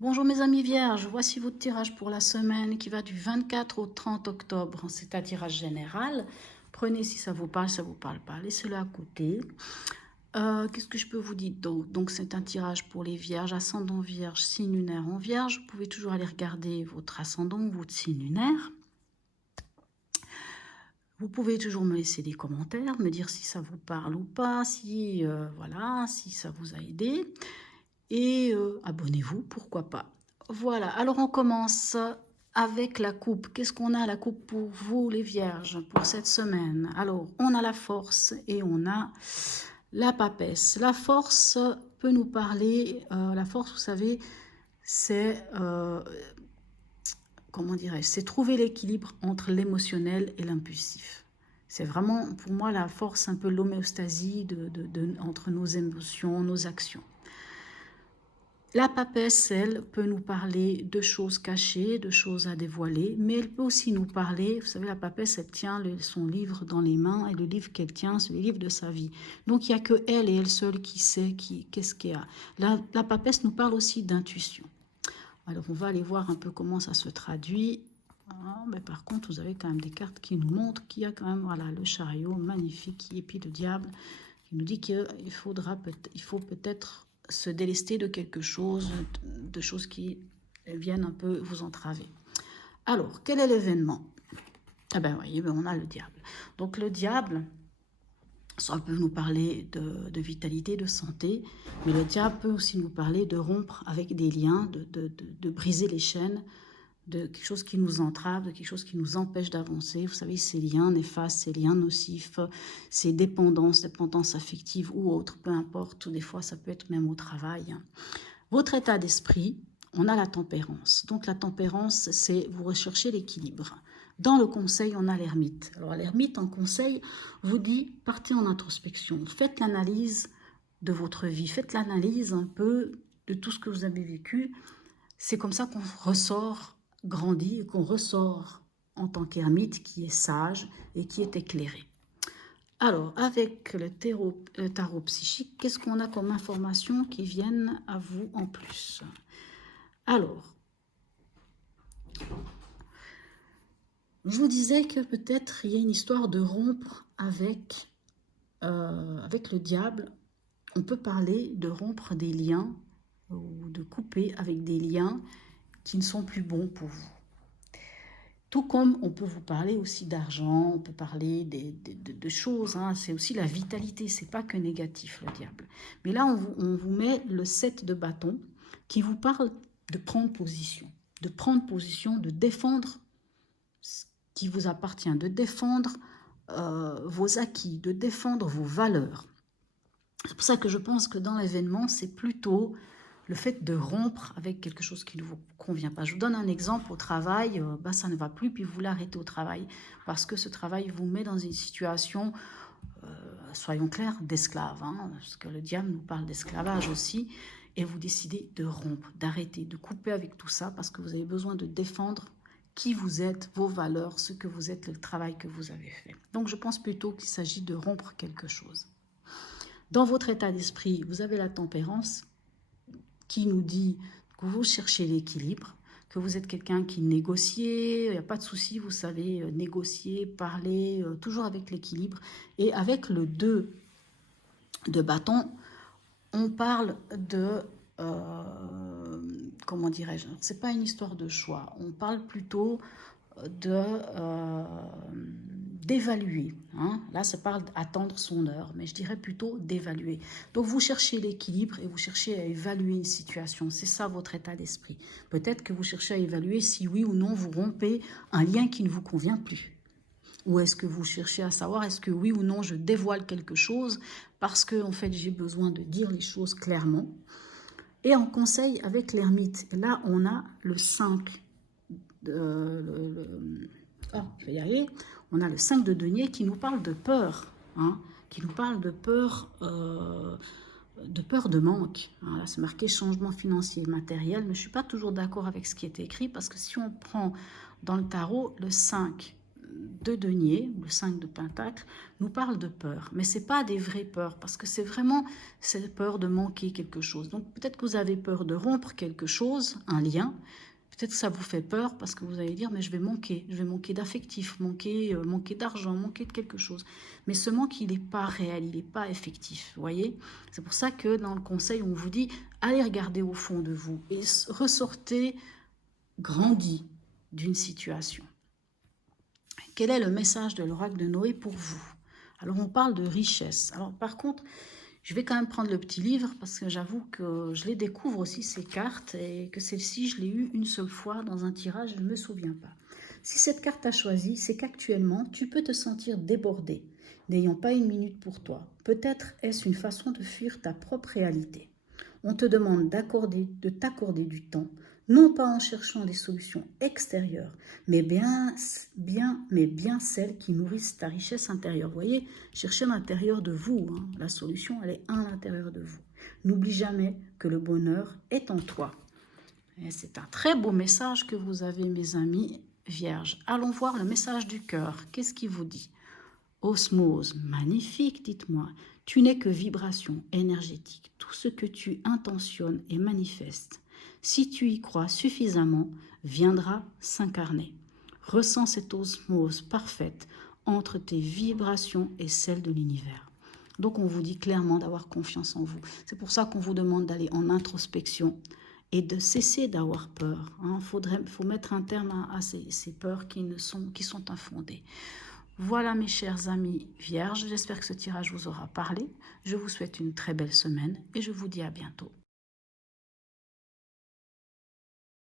Bonjour mes amis vierges, voici votre tirage pour la semaine qui va du 24 au 30 octobre. C'est un tirage général. Prenez si ça vous parle pas, laissez-le à côté. Qu'est-ce que je peux vous dire d'autre? Donc c'est un tirage pour les vierges, ascendant vierge, signe lunaire en vierge. Vous pouvez toujours aller regarder votre ascendant, votre signe lunaire. Vous pouvez toujours me laisser des commentaires, me dire si ça vous parle ou pas, si, voilà, si ça vous a aidé. Et abonnez-vous, pourquoi pas. Voilà, alors on commence avec la coupe. Qu'est-ce qu'on a la coupe pour vous les vierges pour cette semaine? Alors, on a la force et on a la papesse. La force peut nous parler, la force, vous savez, c'est, comment dirais-je, c'est trouver l'équilibre entre l'émotionnel et l'impulsif. C'est vraiment, pour moi, la force, un peu l'homéostasie entre nos émotions, nos actions. La papesse, elle, peut nous parler de choses cachées, de choses à dévoiler, mais elle peut aussi nous parler, vous savez, la papesse, elle tient son livre dans les mains, et le livre qu'elle tient, c'est le livre de sa vie. Donc, il n'y a que elle et elle seule qui sait qu'est-ce qu'il y a. La papesse nous parle aussi d'intuition. Alors, on va aller voir un peu comment ça se traduit. Ah, mais par contre, vous avez quand même des cartes qui nous montrent qu'il y a quand même, voilà, le chariot magnifique, et puis le diable, qui nous dit qu'il faut peut-être se délester de quelque chose, de choses qui viennent un peu vous entraver. Alors, quel est l'événement? Ah ben, voyez, on a le diable. Donc, le diable, ça peut nous parler de vitalité, de santé, mais le diable peut aussi nous parler de rompre avec des liens, de briser les chaînes, de quelque chose qui nous entrave, de quelque chose qui nous empêche d'avancer. Vous savez, ces liens néfastes, ces liens nocifs, ces dépendances affectives ou autres, peu importe, des fois ça peut être même au travail. Votre état d'esprit, on a la tempérance. Donc la tempérance, c'est vous recherchez l'équilibre. Dans le conseil, on a l'ermite. Alors l'ermite en conseil vous dit, partez en introspection, faites l'analyse de votre vie, faites l'analyse un peu de tout ce que vous avez vécu. C'est comme ça qu'on ressort grandi et qu'on ressort en tant qu'ermite qui est sage et qui est éclairé. Alors, avec le tarot psychique, qu'est-ce qu'on a comme informations qui viennent à vous en plus? Alors, je vous disais que peut-être il y a une histoire de rompre avec le diable. On peut parler de rompre des liens ou de couper avec des liens qui ne sont plus bons pour vous. Tout comme on peut vous parler aussi d'argent, on peut parler de choses, hein. C'est aussi la vitalité, c'est pas que négatif le diable. Mais là, on vous met le 7 de bâton qui vous parle de prendre position, de défendre ce qui vous appartient, de défendre vos acquis, de défendre vos valeurs. C'est pour ça que je pense que dans l'événement, c'est plutôt le fait de rompre avec quelque chose qui ne vous convient pas. Je vous donne un exemple au travail, ça ne va plus, puis vous l'arrêtez au travail, parce que ce travail vous met dans une situation, soyons clairs, d'esclave, hein, parce que le diable nous parle d'esclavage aussi, et vous décidez de rompre, d'arrêter, de couper avec tout ça, parce que vous avez besoin de défendre qui vous êtes, vos valeurs, ce que vous êtes, le travail que vous avez fait. Donc je pense plutôt qu'il s'agit de rompre quelque chose. Dans votre état d'esprit, vous avez la tempérance, qui nous dit que vous cherchez l'équilibre, que vous êtes quelqu'un qui négocie, il n'y a pas de souci, vous savez négocier, parler, toujours avec l'équilibre. Et avec le 2 de bâton, on parle de, comment dirais-je, c'est pas une histoire de choix, on parle plutôt d'évaluer. Hein. Là, ça parle d'attendre son heure, mais je dirais plutôt d'évaluer. Donc, vous cherchez l'équilibre et vous cherchez à évaluer une situation. C'est ça votre état d'esprit. Peut-être que vous cherchez à évaluer si oui ou non vous rompez un lien qui ne vous convient plus. Ou est-ce que vous cherchez à savoir, est-ce que oui ou non je dévoile quelque chose parce que en fait j'ai besoin de dire les choses clairement. Et en conseil avec l'ermite, là on a le 5 je vais y arriver. On a le 5 de denier qui nous parle de peur, hein, qui nous parle de peur de manque. Hein, là, c'est marqué changement financier et matériel, mais je ne suis pas toujours d'accord avec ce qui est écrit, parce que si on prend dans le tarot le 5 de denier, le 5 de pentacle, nous parle de peur. Mais ce n'est pas des vraies peurs, parce que c'est vraiment cette peur de manquer quelque chose. Donc peut-être que vous avez peur de rompre quelque chose, un lien. Peut-être que ça vous fait peur parce que vous allez dire, mais je vais manquer d'affectif, manquer d'argent, manquer de quelque chose. Mais ce manque, il n'est pas réel, il n'est pas effectif, vous voyez. C'est pour ça que dans le conseil, on vous dit, allez regarder au fond de vous et ressortez grandi d'une situation. Quel est le message de l'oracle de Noé pour vous? Alors, on parle de richesse. Alors, par contre, je vais quand même prendre le petit livre parce que j'avoue que je les découvre aussi, ces cartes, et que celle-ci, je l'ai eue une seule fois dans un tirage, je ne me souviens pas. Si cette carte a choisi, c'est qu'actuellement, tu peux te sentir débordé, n'ayant pas une minute pour toi. Peut-être est-ce une façon de fuir ta propre réalité. On te demande de t'accorder du temps, non pas en cherchant des solutions extérieures, mais bien celles qui nourrissent ta richesse intérieure. Vous voyez, cherchez à l'intérieur de vous. Hein. La solution, elle est à l'intérieur de vous. N'oublie jamais que le bonheur est en toi. Et c'est un très beau message que vous avez, mes amis vierges. Allons voir le message du cœur. Qu'est-ce qu'il vous dit? Osmose, magnifique, dites-moi. Tu n'es que vibration énergétique. Tout ce que tu intentionnes et manifestes, si tu y crois suffisamment, viendra s'incarner. Ressens cette osmose parfaite entre tes vibrations et celles de l'univers. Donc on vous dit clairement d'avoir confiance en vous. C'est pour ça qu'on vous demande d'aller en introspection et de cesser d'avoir peur. Il faut mettre un terme à ces peurs qui sont infondées. Voilà mes chers amis vierges, j'espère que ce tirage vous aura parlé. Je vous souhaite une très belle semaine et je vous dis à bientôt.